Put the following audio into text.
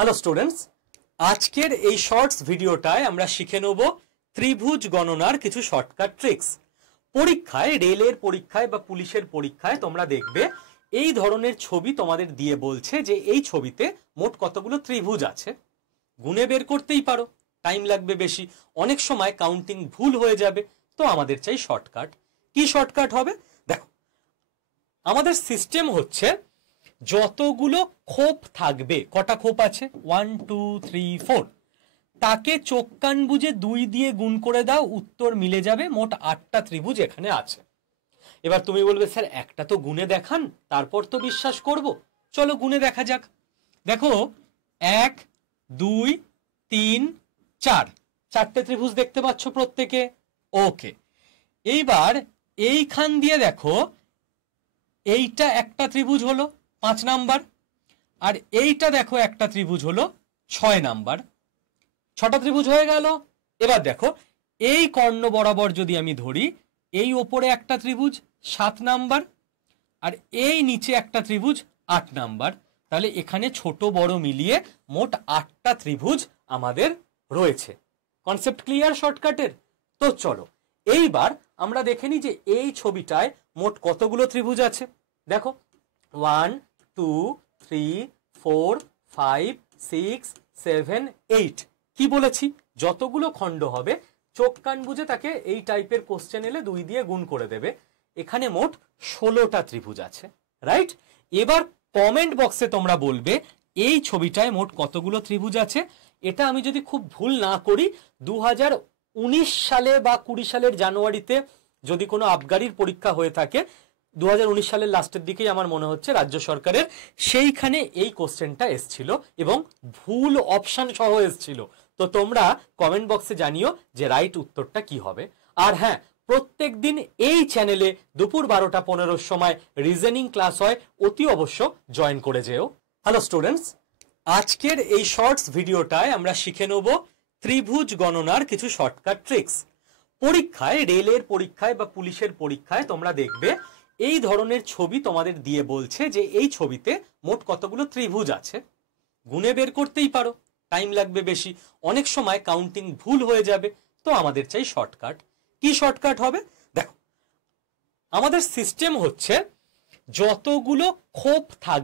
Hello students, আজকের এই shorts ভিডিওটায় আমরা শিখে নেব ত্রিভুজ গণনার কিছু শর্টকাট ট্রিক্স। পরীক্ষায়, রেলের পরীক্ষায় বা পুলিশের পরীক্ষায় তোমরা দেখবে এই ধরনের ছবি তোমাদের দিয়ে বলছে যে এই ছবিতে মোট কতগুলো ত্রিভুজ আছে। গুণে বের করতেই পারো, টাইম লাগবে বেশি, অনেক সময় কাউন্টিং ভুল হয়ে যাবে। তো আমাদের চাই শর্টকাট। কি শর্টকাট হবে? দেখো, আমাদের সিস্টেম হচ্ছে যতগুলো খোপ থাকবে, কটা খোপ আছে, 1 2 3 4, তাকে চোখ কান বুঝে 2 দিয়ে গুণ করে দাও, উত্তর মিলে যাবে। মোট 8টা ত্রিভুজ এখানে আছে। এবার তুমি বলবে স্যার একটা তো গুণে দেখান, তারপর তো বিশ্বাস করব। চলো গুণে দেখা যাক। দেখো 1 2 3 4, 4টে ত্রিভুজ দেখতে পাচ্ছ প্রত্যেকে। ওকে, এইবার এইখান দিয়ে দেখো, এইটা একটা ত্রিভুজ হলো 5 নাম্বার, আর এইটা দেখো একটা ত্রিভুজ হলো 6 নাম্বার। 6টা ত্রিভুজ হয়ে গেল। এবার দেখো এই কর্ণ বরাবর যদি আমি ধরি, এই ওপরে একটা ত্রিভুজ 7 নাম্বার, আর এই নিচে একটা ত্রিভুজ 8 নাম্বার। তাহলে এখানে ছোট বড় মিলিয়ে মোট 8টা ত্রিভুজ আমাদের রয়েছে। কনসেপ্ট ক্লিয়ার শর্টকাটের? তো চলো এইবার আমরা দেখে নিই যে এই ছবিটায় মোট কতগুলো ত্রিভুজ আছে। দেখো 1 2 3 4 5 6 7 8। কি বলেছি? যতগুলো খণ্ড হবে চোখ কান বুঝে তাকে এই টাইপের কোশ্চেন এলে 2 দিয়ে গুণ করে দেবে। এখানে মোট 16টা ত্রিভুজ আছে, রাইট? এবার কমেন্ট বক্সে তোমরা বলবে এই ছবিটায় মোট কতগুলো ত্রিভুজ আছে। এটা আমি যদি খুব ভুল না করি 2019 সালে বা 20 সালের জানুয়ারিতে যদি কোনো আবগারির পরীক্ষা হয়ে থাকে, 2019 সালের লাস্টের দিকেই আমার মনে হচ্ছে রাজ্য সরকারের, সেইখানে এই কোশ্চেনটা এসছিল এবং ভুল অপশন সহ এসছিল। তো তোমরা কমেন্ট বক্সে জানিও যে রাইট উত্তরটা কি হবে। আর হ্যাঁ, প্রত্যেক দিন এই চ্যানেলে দুপুর 12টা 15 সময় রিজনিং ক্লাস হয়, অতি অবশ্য জয়েন করে যেও। হ্যালো স্টুডেন্টস, আজকের এই শর্টস ভিডিওটায় আমরা শিখে নেব ত্রিভুজ গণনার কিছু শর্টকাট ট্রিক্স। পরীক্ষায়, রেলের পরীক্ষায় বা পুলিশের পরীক্ষায় তোমরা দেখবে এই ধরনের ছবি তোমাদের দিয়ে বলছে যে এই ছবিতে মোট কতগুলো ত্রিভুজ আছে। গুণে বের করতেই পারো, টাইম লাগবে বেশি, অনেক সময় কাউন্টিং ভুল হয়ে যাবে। তো আমাদের চাই শর্টকাট। কি শর্টকাট হবে? দেখো, আমাদের সিস্টেম হচ্ছে যতগুলো খোপ থাকবে